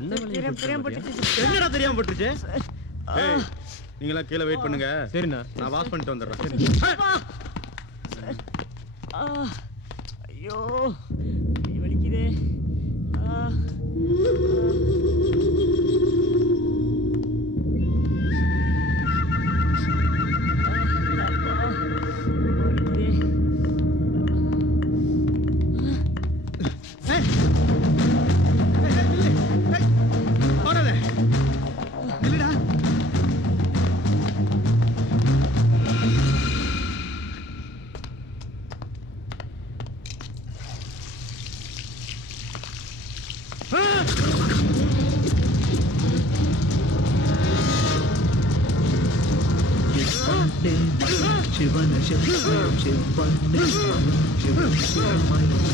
என்னடா தெரியாம போட்டுருச்சு? நீங்களா கீழே வெயிட் பண்ணுங்க. சரிண்ணா, நான் வாஷ் பண்ணிட்டு வந்துடுறேன். ஐயோ கை வலிக்குதே. Shivana Shivana Shivana Shivana Shivana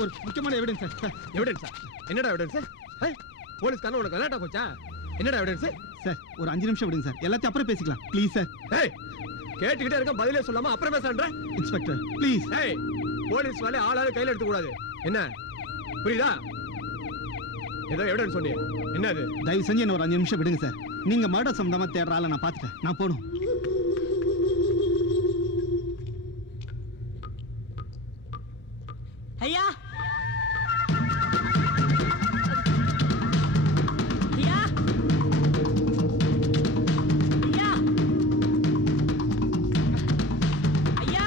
ஒரு முக்கியமான எவிடன்ஸ் சார். எவிடன்ஸா? என்னடா எவிடன்ஸ்? போலீஸ்காரன் உனக்கு விளையாட்டா போச்சா? என்னடா எவிடன்ஸ்? சார் ஒரு 5 நிமிஷம் விடுங்க சார், எல்லாத்தையும் அப்புறம் பேசிக்கலாம் ப்ளீஸ் சார். ஏய், கேட்டுக்கிட்டே இருக்க, பதிலே சொல்லாம அப்புறம் பேசுறேன்ற. Inspector please. ஏய், போலீஸ் வேலை ஆளாவது கையில எடுக்க கூடாது. என்ன புரியுதா? ஏதோ எவிடன்ஸ் சொன்னீங்க, என்ன அது? தயவு செஞ்சு என்ன ஒரு 5 நிமிஷம் விடுங்க சார். நீங்க மர்டர் சம்பந்தமா தேடுற ஆளை நான் பார்த்துட்டேன், நான் போகணும். ஐயா ஐயா ஐயா ஐயா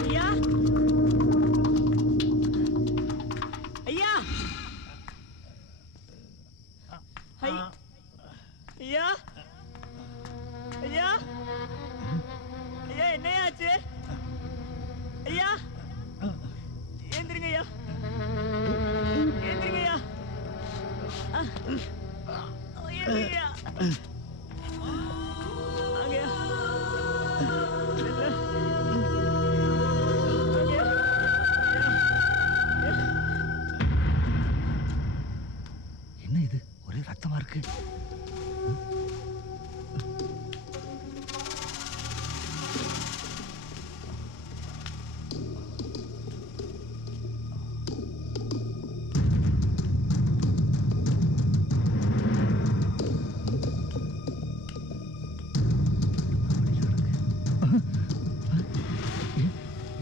ஐயா ஐயா ஐயா ஐயா ஐயா என்னையாச்சு? ஐயா ஏந்திருங்க ஐயா, ஏந்திருங்க ஐயா, ஏந்திருங்க ஐயா. வாங்கய்யா. என்ன இது ஒரே ரத்தமா இருக்கு?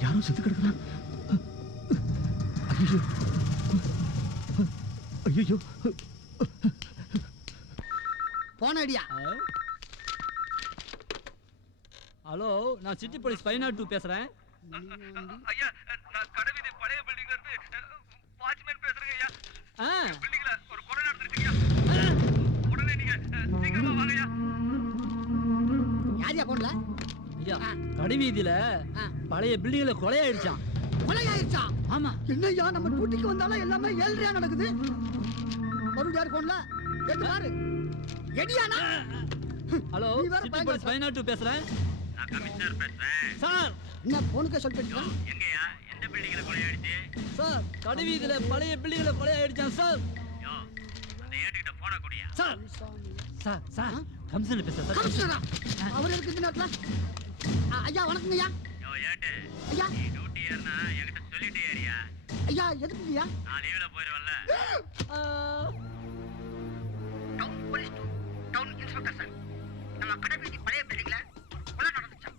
யாரும் செத்து கிடக்குறான். ஐயோ ஐயோ போன ஐடியா. ஹலோ, நான் சிட்டி போலீஸ் 502 பேசுறேன். ஐயா, நான் கடவீதி பழைய பில்டிங்ல இருந்து வாட்ச்மேன் பேசுறேங்க ஐயா. பில்டிங்ல ஒரு கொலை நடந்துருச்சுங்க. உடனே நீங்க சீக்கிரமா வாங்கய்யா. யாரியா போன்ல? ஐயா, கடைவீதியில பழைய பில்டிங்ல கொலையாயிடுச்சான். கொலையாயிருச்சா? ஆமா. என்னய்யா நம்ம டியூட்டிக்கு வந்தாலும் எல்லாமே ஏழ்றையா நடக்குது. மறுபடியும் யார் போன்ல? கேட்டு பாரு. எடியானா? ஹலோ, சிட்டி போலீஸ் 502 பேசுறேன். நான் கமிஷனர் பேசுறேன். சார், என்ன போனுக்கே சொல்லிட்டு எங்கயா எந்த பில்டிங்ல கொலை ஆயிடுச்சு? சார் கடைவீதியில பழைய பில்டிங்ல கொலையாயிடுச்சான் சார். யோ, அந்த ஏட்டுக்கிட்ட போன கூடியா? சார் சார் சார் கமிஷனர் பேசுறேன் சார். கமிஷனரா? அவர் இருக்கு இந்த நேரத்துல. ஐயா வணக்கங்க ஐயா. யோ ஏட்டு, ஐயா நீ டியூட்டி ஏறினா என்கிட்ட சொல்லிட்டு ஏறியா? ஐயா எதுக்குங்கய்யா? நான் லீவ்ல போயிருவேன்ல. Town police town inspector sir. நம்ம கடைவீதி பழைய பில்டிங்ல கொலை நடந்துச்சா?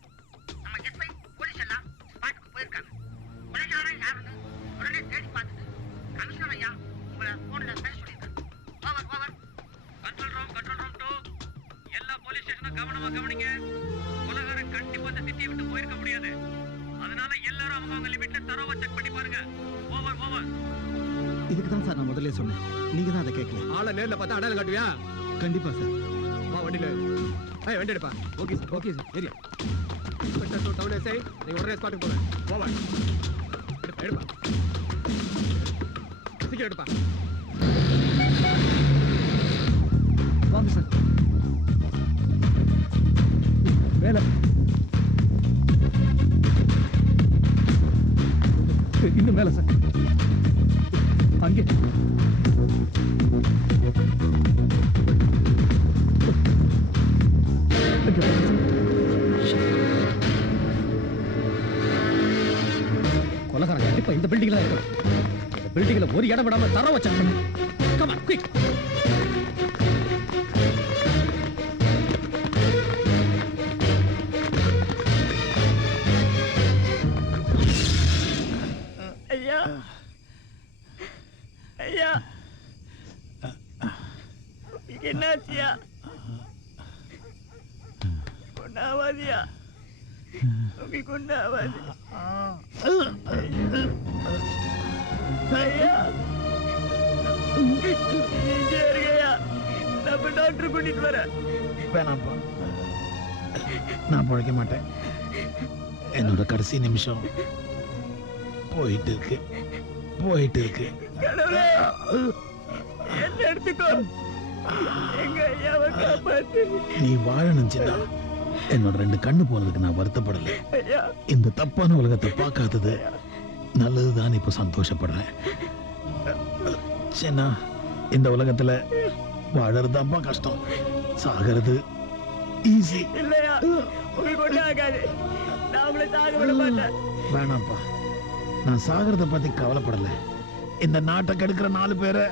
நம்ம எஸ்ஐ போலீஸ் எல்லாம் ஸ்பாட்டுக்கு போயிருக்காங்க. கொலைகாரன் யாருன்னு உடனே தேடி பார்த்துட்டு கமிஷனர் ஐயா உங்களை போன்ல பேச சொல்லியிருக்காங்க. Over over. கண்ட்ரோல் ரூம் 2 எல்லா போலீஸ் ஸ்டேஷனும் கவனமா கவனிங்க. கொலைகாரன் கண்டிப்பா இந்த சிட்டியை விட்டு போயிருக்க முடியாது. அதனால எல்லாரும் அவங்க லிமிட்ல தரவா செக் பண்ணி பாருங்க. Over over. இதுக்கு தான் சார் நான் முதல்ல சொன்னேன், நீங்க தான் அதை கேட்கல. ஆளை நேர்ல பார்த்தா அடையாளம் காட்டுவியா? கண்டிப்பா சார். வா வண்டியில. வண்டி எடுப்பா. Okay sir, okay sir. Area inspector to town SI, நீங்க உடனே ஸ்பாட்டுக்கு போங்க. ஓவர். எடுப்பா சீக்கிரம் எடுப்பா. வாங்க சார். மேல இன்னும் மேல சார். அங்கே கொலைகாரன் கண்டிப்பா இந்த பில்டிங்ல இருக்கணும். இந்த பில்டிங்ல ஒரு இடம் விடாம தரவா செக் பண்ணு. Come on quick. ஐயா ஐயா, என்னாச்சியா? ஒன்னாவாதியா? உங்களுக்கு ஒன்னாவாது? ஐயா இங்கே இருக்கையா, நம்ம டாக்டர் கூட்டிட்டு வரேன். வேணாம்ப்பா, நான் பிழைக்க மாட்டேன். என்னோட கடைசி நிமிஷம் போயிட்டு இருக்கு. கடவுளே, என்ன எடுத்துக்கோ, எங்க ஐயாவை காப்பாத்து. நீ வாழணும் சின்னா, என்னோட 2 கண்ணு போனதுக்கு நான் வருத்தப்படல. இந்த தப்பான உலகத்தை பார்க்காதது நல்லதுதான். இப்ப சந்தோஷப்படுறேன். சின்ன, இந்த உலகத்துல வாழறதுதான்ப்பா கஷ்டம், சாகிறது ஈஸி. இல்லையா உங்களுக்கு ஒன்றும் ஆகாது. நான் உங்களை சாக விட மாட்டேன். வேணாம்ப்பா, நான் சாகிறத பத்தி கவலைப்படல. இந்த நாட்டை கெடுக்கிற 4 பேரை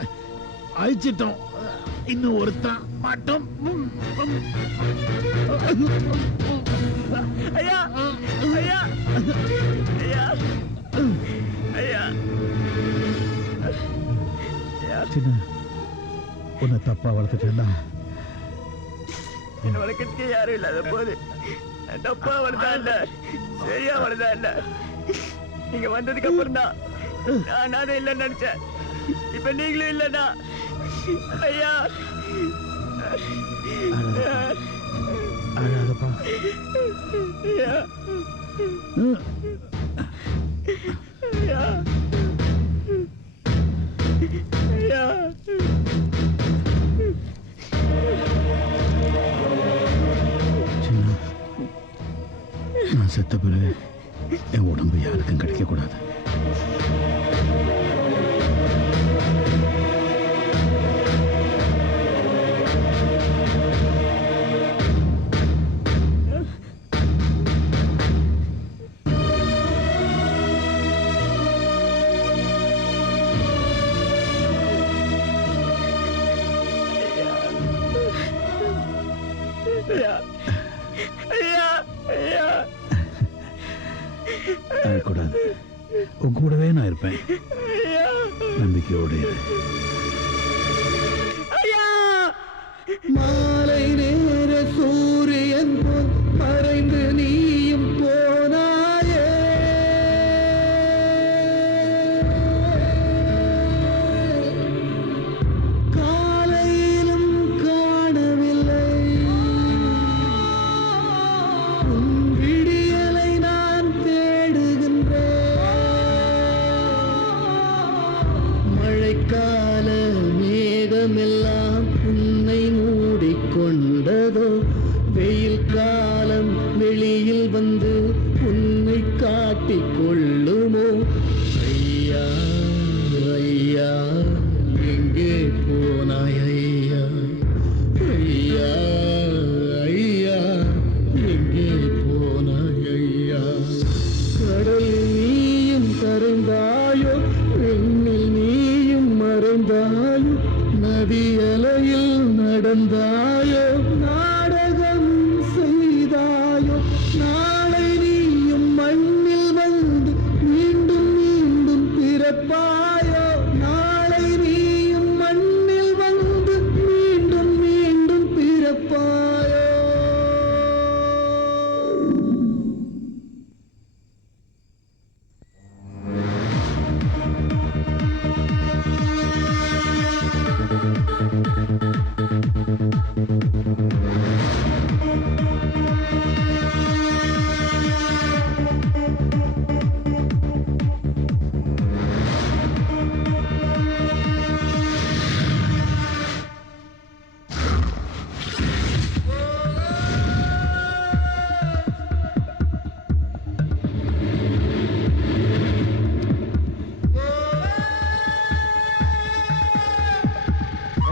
அழிச்சிட்டோம். இன்னும் ஒருத்தன் மட்டும். ஐயா ஐயா ஐயா ஐயா சின்ன, உன்னை தப்பா வளர்த்துட்டேன்டா. என்ன வளர்க்கறதுக்கு யாரும் இல்லாத போது நான் தப்பா வளர்ந்தா இல்ல, சரியா வளர்ந்தா இல்ல. நீங்க வந்ததுக்கு அப்புறம் தான் நானே இல்லைன்னு நினைச்சேன். இப்ப நீங்களும் இல்லைண்ணா. ஐயா அழாதப்பா. ஐயா ஐயா ஐயா சின்ன, நான் செத்த பிறகு என் உடம்பு யாருக்கும் கிடைக்க கூடாது. ஐயா ஐயா அழக்கூடாது. உன் கூடவே நான் இருப்பேன். நம்பிக்கையோடு இரு. மாலை நேர சூரியன் போல் மறைந்து நீயும் போனாயே. காலையிலும் காணவில்லை உன் விடியலை நான் தேடுகின்றேன். மழைக்கால மேகமெல்லாம் உன்னை மூடிக்கொண்டதோ, வெயில் காலம் வெளியில் வந்து உன்னை காட்டிக் கொள்ளுமோ? ஐயா ஐயா எங்கே போனாய் ஐயா? ஐயா ஐயா எங்கே போனாய் ஐயா? கடலில் நீயும் கரைந்தாயோ, வெண்ணில் நீயும் மறைந்தாயோ, நதி அலையில் நடந்தாயோ, நாடகம் செய்தாயோ? நாளை நீயும் மண்ணில் வந்து மீண்டும் மீண்டும் பிறப்பாயோ? நாளை நீயும் மண்ணில் வந்து மீண்டும் மீண்டும் பிறப்பாயோ?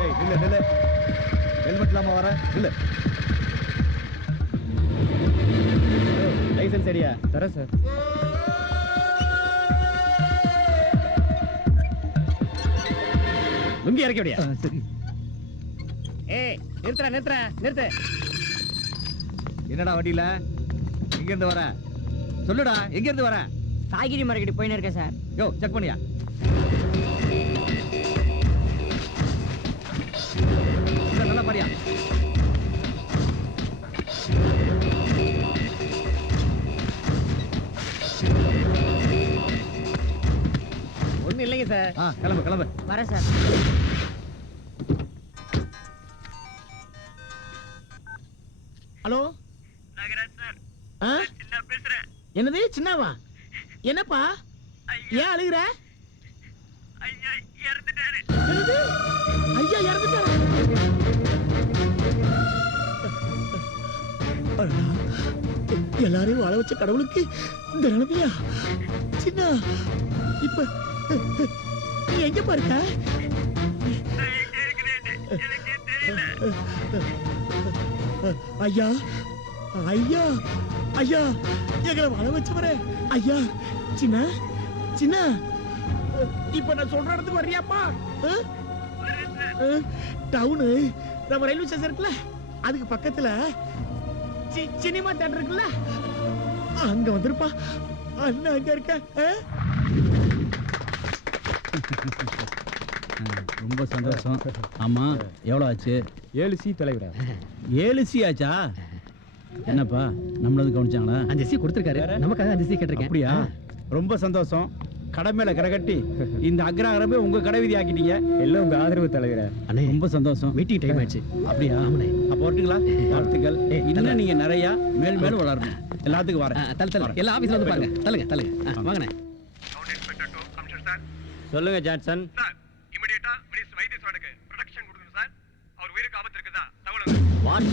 ஏய் நில்லு நில்லு, ஹெல்மெட் இல்லாம வர நில்லு. லைசன்ஸ் சரியா? தரேன் சார். லுங்கி இறக்கி விடியா? சரி. ஏய் நிறுத்து. என்னடா வண்டியில எங்க இருந்து வர? சொல்லுடா, எங்க இருந்து வர? காய்கறி மார்க்கெட் போயின்னு இருக்கேன் சார். யோ செக் பண்ணியா? நல்லா பாரியா? ஒண்ணும் இல்லைங்க சார். கிளம்பு. வரேன் சார். ஹலோ, நாகராஜ் சார், ஆ? சின்ன பேசுறேன். என்னது சின்னவா? என்னப்பா ஏன் அழுகுற? ஐயா இறந்துட்டாரு. என்னது? ஐயா இறந்துட்டாரா? எல்லாரையும் வாழ வச்ச கடவுளுக்கு இந்த நிலைமையா? சின்ன இப்ப நீ எங்க பாருக்க? ஐயா ஐயா ஐயா, எங்களை வாழ வச்சவரே ஐயா. சின்ன சின்ன, இப்ப நான் சொல்ற இடத்துக்கு வர்றியாப்பா? டவுனு நம்ம ரயில்வே ஸ்டேஷன் இருக்குல்ல, அதுக்கு பக்கத்துல சினிமா தியேட்டர் இருக்குல்ல, அங்க வந்துருப்பா. அண்ணா அங்க இருக்க. ரொம்ப சந்தோஷம். ஆமா, எவ்வளோ ஆச்சு? 7 சி தலைவரா. 7 சி ஆச்சா? என்னப்பா, நம்மளது கவனிச்சாங்களா? 5 சி கொடுத்துருக்காரு, நமக்காக 5 சி கேட்டிருக்கேன். அப்படியா? ரொம்ப சந்தோஷம். கடை மேல கரை கட்டி இந்த அக்ரஹாரமே உங்க கடை விதி ஆக்கிட்டீங்க. எல்லாம் உங்க ஆதரவு தலைவரா. அண்ணே ரொம்ப சந்தோஷம். மீட்டிங் டைம் ஆயிடுச்சு. அப்படியா? ஆமாண்ணே. அப்போ வரட்டுங்களா? வாழ்த்துக்கள். இன்னும் நீங்க நிறைய மேலும் வளரணும். எல்லாத்துக்கும் வரேன். தள்ளு எல்லா ஆபீஸ்ல வந்து பாருங்க. தள்ளுங்க வாங்கண்ணே. Down inspector to commissioner sir. சொல்லுங்க ஜான்சன். சார், இமிடியேட்டா மினிஸ்டர் வைத்தியசாலைக்கு ப்ரொடெக்ஷன் கொடுக்கணும் சார். அவர் உயிருக்கு ஆபத்து இருக்குதா தகவல். வாட்?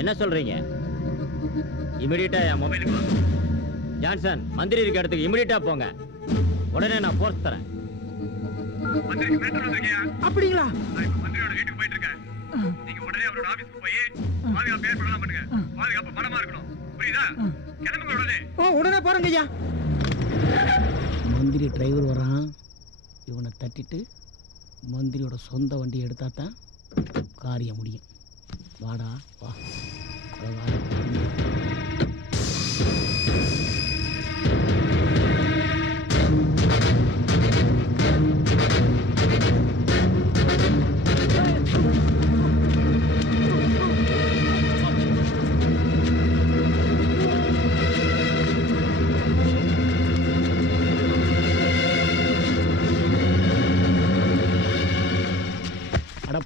என்ன சொல்றீங்க? இமிடியேட்டா என் மொபைலுக்கு வாங்க. ஜான்சன், மந்திரி இருக்க இடத்துக்கு இமிடியேட்டா போங்க. உடனே நான் போர்ஸ் தரேன். மந்திரிக்கு மிரட்டல் வந்திருக்கியா? அப்படிங்களா? நான் இப்ப மந்திரியோட வீட்டுக்கு போயிட்டு இருக்கேன். நீங்க உடனே அவரோட ஆபீஸ்க்கு போய் பாதுகாப்பு ஏற்பாடு பண்ணுங்க. பாதுகாப்பு பலமா இருக்கணும். புரியுதா? கிளம்புங்க உடனே. உடனே பாருங்க ஐயா. மந்திரி டிரைவர் வரான். இவனை தட்டிட்டு மந்திரியோட சொந்த வண்டி எடுத்தா தான் காரியம் முடியும். வாடா வா.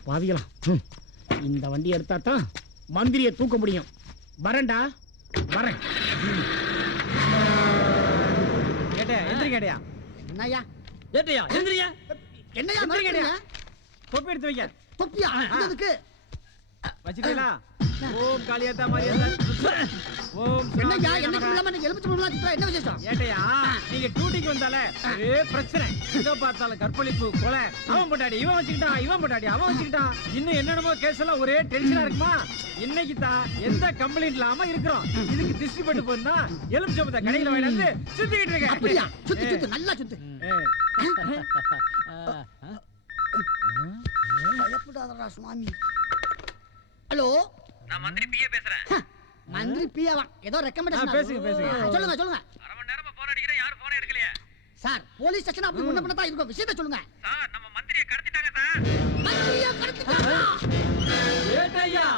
பாவிகளா, இந்த வண்டி எடுத்தா தான் மந்திரியை தூக்க முடியும். வரேன்டா, வரேன். எந்திரிங்கடியா. என்னய்யா? ஏட்டையா, எந்திரியா. என்னய்யா மறுக்கிறீங்க? தொப்பி எடுத்து வைங்க. தொப்பியா? இதுக்கு வச்சிட்டீங்களா? ஓம் காளியத்தா மரியத்தா. ஓம் என்னய்யா? என்னைக்கு இல்லாம நீங்க எலுமிச்சம்பழம் சுத்துறா, என்ன விசேஷம்? ஏட்டையா, நீங்க டியூட்டிக்கு வந்தாலே ஒரே பிரச்சனை. எங்க பார்த்தாலும் கற்பழிப்பு, கொலை, அவன் பொண்டாடி இவன் வச்சுக்கிட்டான், இவன் பொண்டாடி அவன் வச்சுக்கிட்டான். இன்னும் என்னென்னமோ கேஸ் எல்லாம் ஒரே டென்ஷனா இருக்குமா? இன்னைக்கு தான் எந்த கம்ப்ளைண்ட் இல்லாம இருக்கிறோம். இதுக்கு திருஷ்டி பட்டு போனா எலுமிச்சம்பழத்தை கடையில வாங்கிட்டு சுத்திக்கிட்டு இருக்கேன். அப்படியா? சுத்து சுத்து, நல்லா சுத்து. பயப்படாதடா சுவாமி. ஹலோ, நான் மந்திரி பிஏ பேசுறேன். மந்திரி பியாவா? ஏதோ ரெக்கமெண்டேஷன். பேசுங்க. சொல்லுங்க. அரை மணி நேரமா போன் அடிக்கிறேன், யாரும் போன் எடுக்கலையே. சார், போலீஸ் ஸ்டேஷன் அப்படி முன்ன பண்ணதா இருக்கும். விஷயத்தை சொல்லுங்க. சார், நம்ம மந்திரியை கடத்திட்டாங்க சார். மந்திரியை கடத்திட்டாங்க. ஏட்டையா,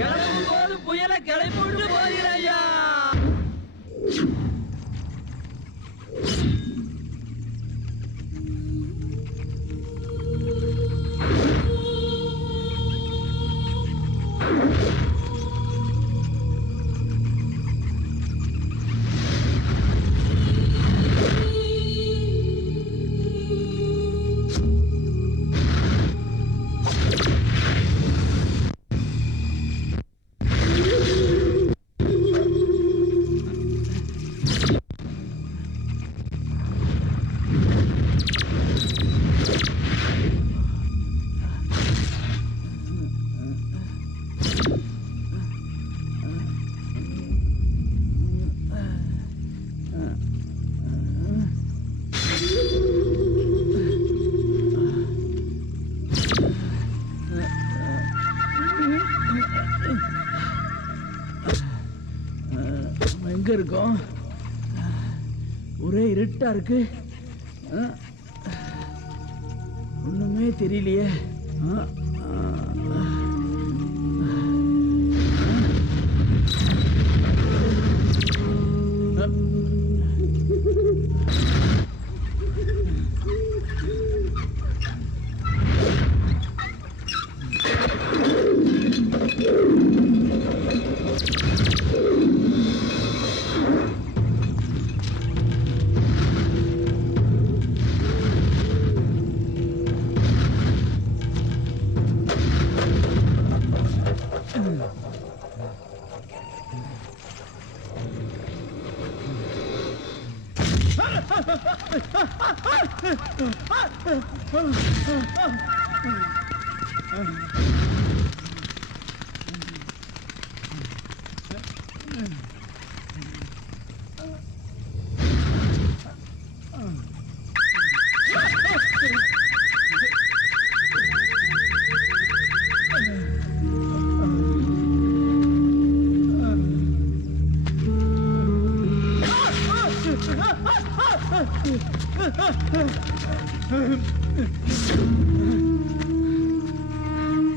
கிளம்பும் போது புயலை கிளப்பிட்டு போகிறையா. எங்க இருக்கோம்? ஒரே இருட்டா இருக்கு. ஒண்ணுமே தெரியலையே.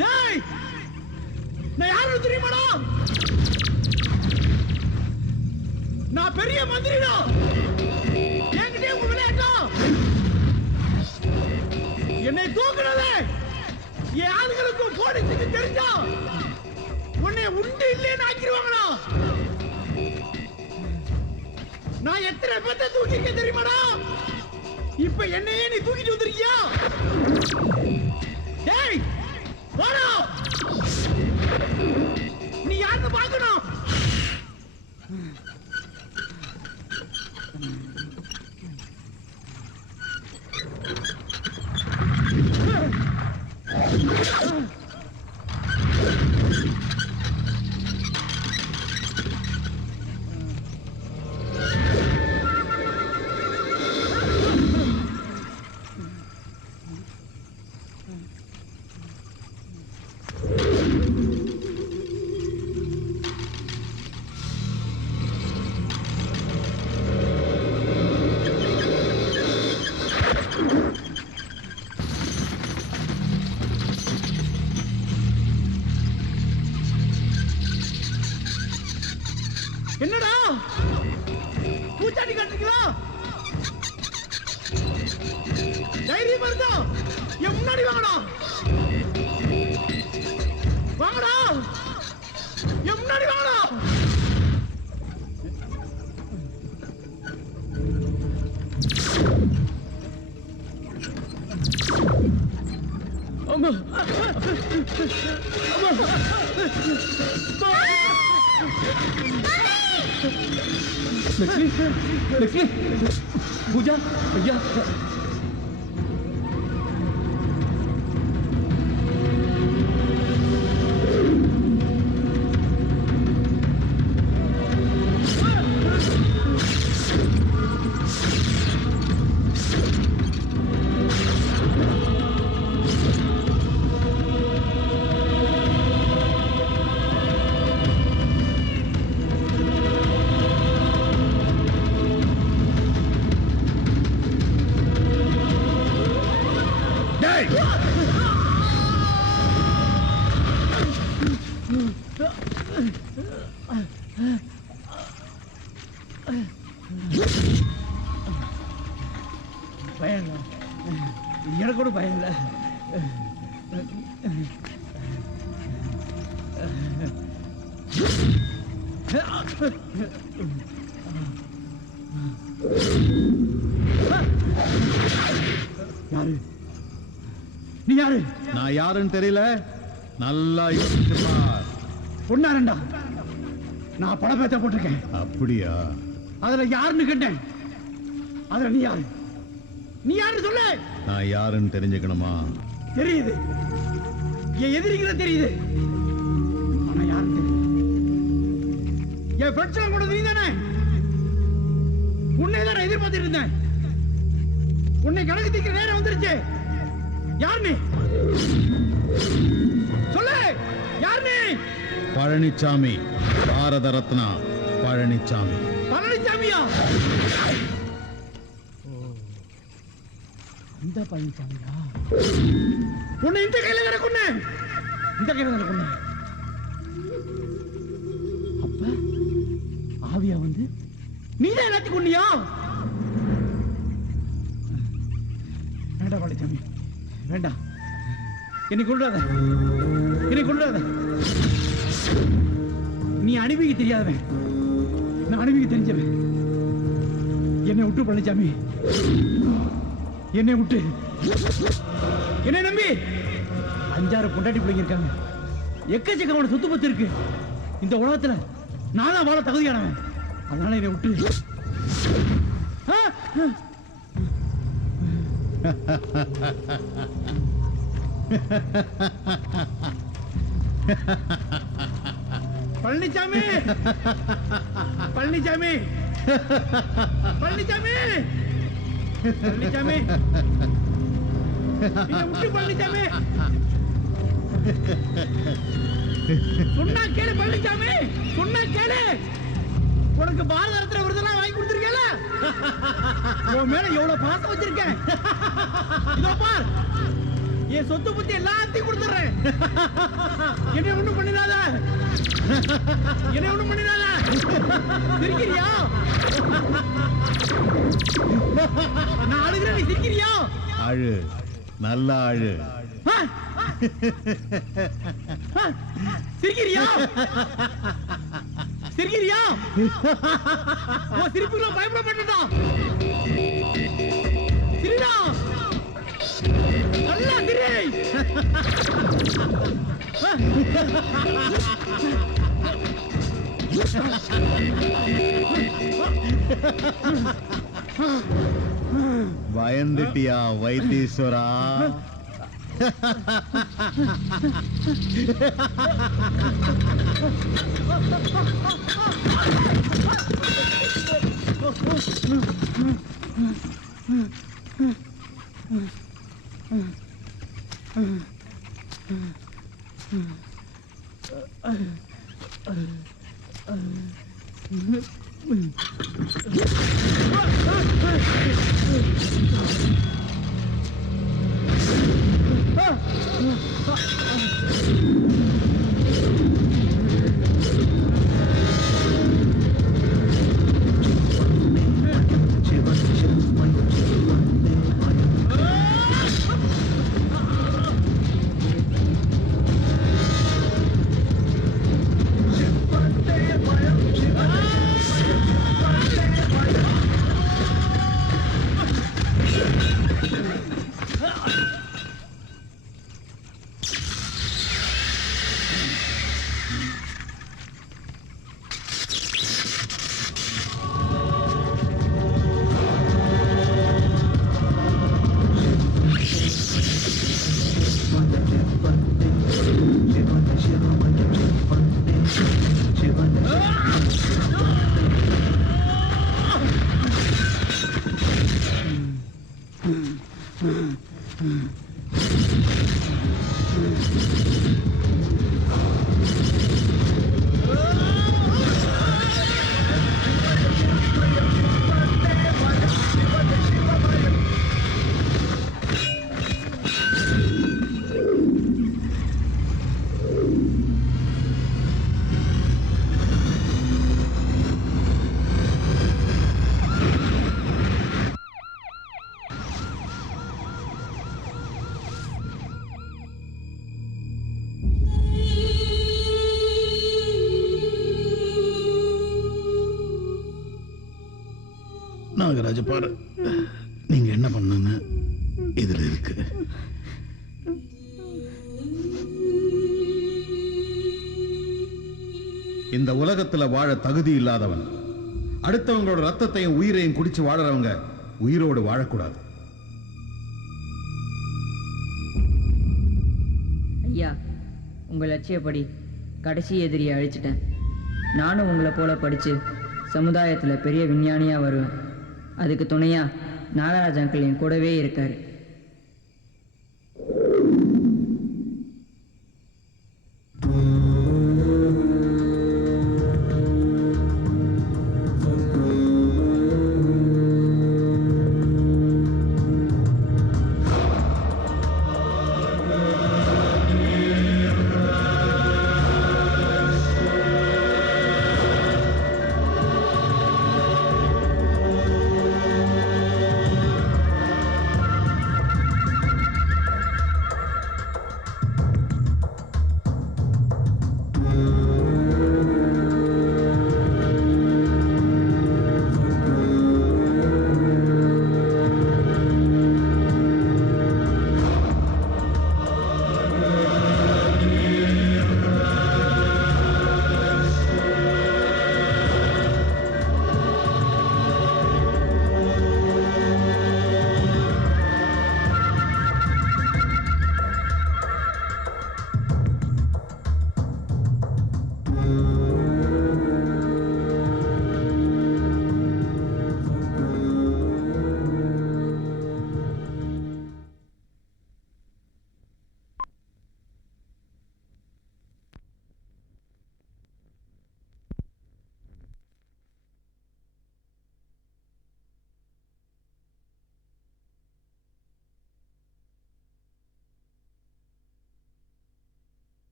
டேய், நான் யாரு தெரியுமாடா? நான் பெரிய மந்திரிடா. என்கிட்ட உங்க விளையாட்டம். என்னை தூக்குறது என் ஆளுகளுக்கும் போலீஸுக்கு தெரிஞ்சா உன்னை உண்டு இல்லைன்னு ஆக்கிடுவாங்கடா. நான் எத்தனை பேர்த்த தூக்கிருக்கேன் தெரியுமாடா? இப்ப என்னையே நீ தூக்கிட்டு வந்திருக்கியா? டேய், வாடா. நீ யாருன்னு பார்க்கணும். என்னடா பூச்சாண்டி கட்டுறீங்களா? தைரியம் இருந்தா என் முன்னாடி வாங்கடா. வாங்கடா, என் முன்னாடி வாங்கடா. அம்மா, அம்மா, लक्ष्मी, लक्ष्मी, पूजा, भैया। பயம் இல்லை, எனக்கு கூட பயம் இல்லை. யாரு நீ? யாரு? நான் யாருன்னு தெரியல, நல்லா யோசிச்சு பார். ஒன்னா ரெண்டா? நான் பட பேத்த போட்டிருக்கேன். அப்படியா? அதுல யாருன்னு கேட்டேன். அதுல நீ யாரு? நீ யாரு சொல்லு. நான் யாருன்னு தெரிஞ்சுக்கணுமா? தெரியுது, என் எதிரிகளை தெரியுது. ஆனா யாருன்னு தெரியல. என் ஃப்ரெண்ட்ஸ் கூட நீ தானே? உன்னை தான் எதிர்பார்த்துட்டு இருந்தேன். உன்னை கணக்கு தீக்கிற நேரம் வந்துருச்சு. யார் நீ? சொல்லு, யார் நீ? பழனிசாமி, பாரத ரத்னா பழனிசாமி. பழனிசாமியா? இந்த பழனிசாமியா? உன்னை இந்த கையில தானே கொன்னேன். இந்த கையில தானே கொன்னேன். அப்ப ஆவியா வந்து நீதான் எல்லாத்தையும் கொன்னியா? வேண்டாம் பழனிசாமி, வேண்டாம். என்னை கொள்ளாத, என்னை கொள்ளாத. நீ அனுபவிக்க தெரியாதவன், நான் அனுபவிக்க தெரிஞ்சவன். என்னை விட்டு பழனிசாமி, என்னை விட்டு. என்னை நம்பி 5-6 பொண்டாட்டி பிள்ளைங்க இருக்காங்க. எக்கச்சக்கமான சொத்து பத்து இருக்கு. இந்த உலகத்துல நான் தான் வாழ தகுதியானவன். அதனால என்னை விட்டு. பழனிசாமி பழனிசாமி பழனிசாமி பழனிசாமி விட்டு பழனிசாமி சொன்னா கேளு பழனிசாமி சொன்னா கேளு உனக்கு பாரத ரத்ன விருதெல்லாம் வாங்கி கொடுத்துருக்கேல உன் மேல எவ்வளவு பாசம் வச்சிருக்கேன் இதோ பார் என் சொத்து பத்தி எல்லாத்தையும் கொடுத்துறேன் என்ன ஒண்ணும் பண்ணிடாத என்ன ஒண்ணும் பண்ணிடாத சிரிக்கிறியா நான் அழுகிறேன் நீ சிரிக்கிறியா அழு நல்லா அழு சிரிக்கிறியா சிரிக்கிறியா ஓ சிரிப்புல பயப்பட மாட்டேடா சிரிடா நல்லா சிரி பயந்துட்டியா வைத்தீஸ்வரா? நாகராஜ பாரு, நீங்க என்ன பண்ணு இதுல இருக்கு. இந்த உலகத்துல வாழ தகுதி இல்லாதவன் அடுத்தவங்களோட ரத்தத்தையும் உயிரையும் குடிச்சு வாழறவங்க உயிரோடு வாழக்கூடாது. ஐயா, உங்கள் லட்சியப்படி கடைசி எதிரியை அழிச்சிட்டேன். நானும் உங்களை போல படிச்சு சமுதாயத்தில் பெரிய விஞ்ஞானியா வருவேன். அதுக்கு துணையா நாகராஜ் அங்கிள் என் கூடவே இருக்காரு.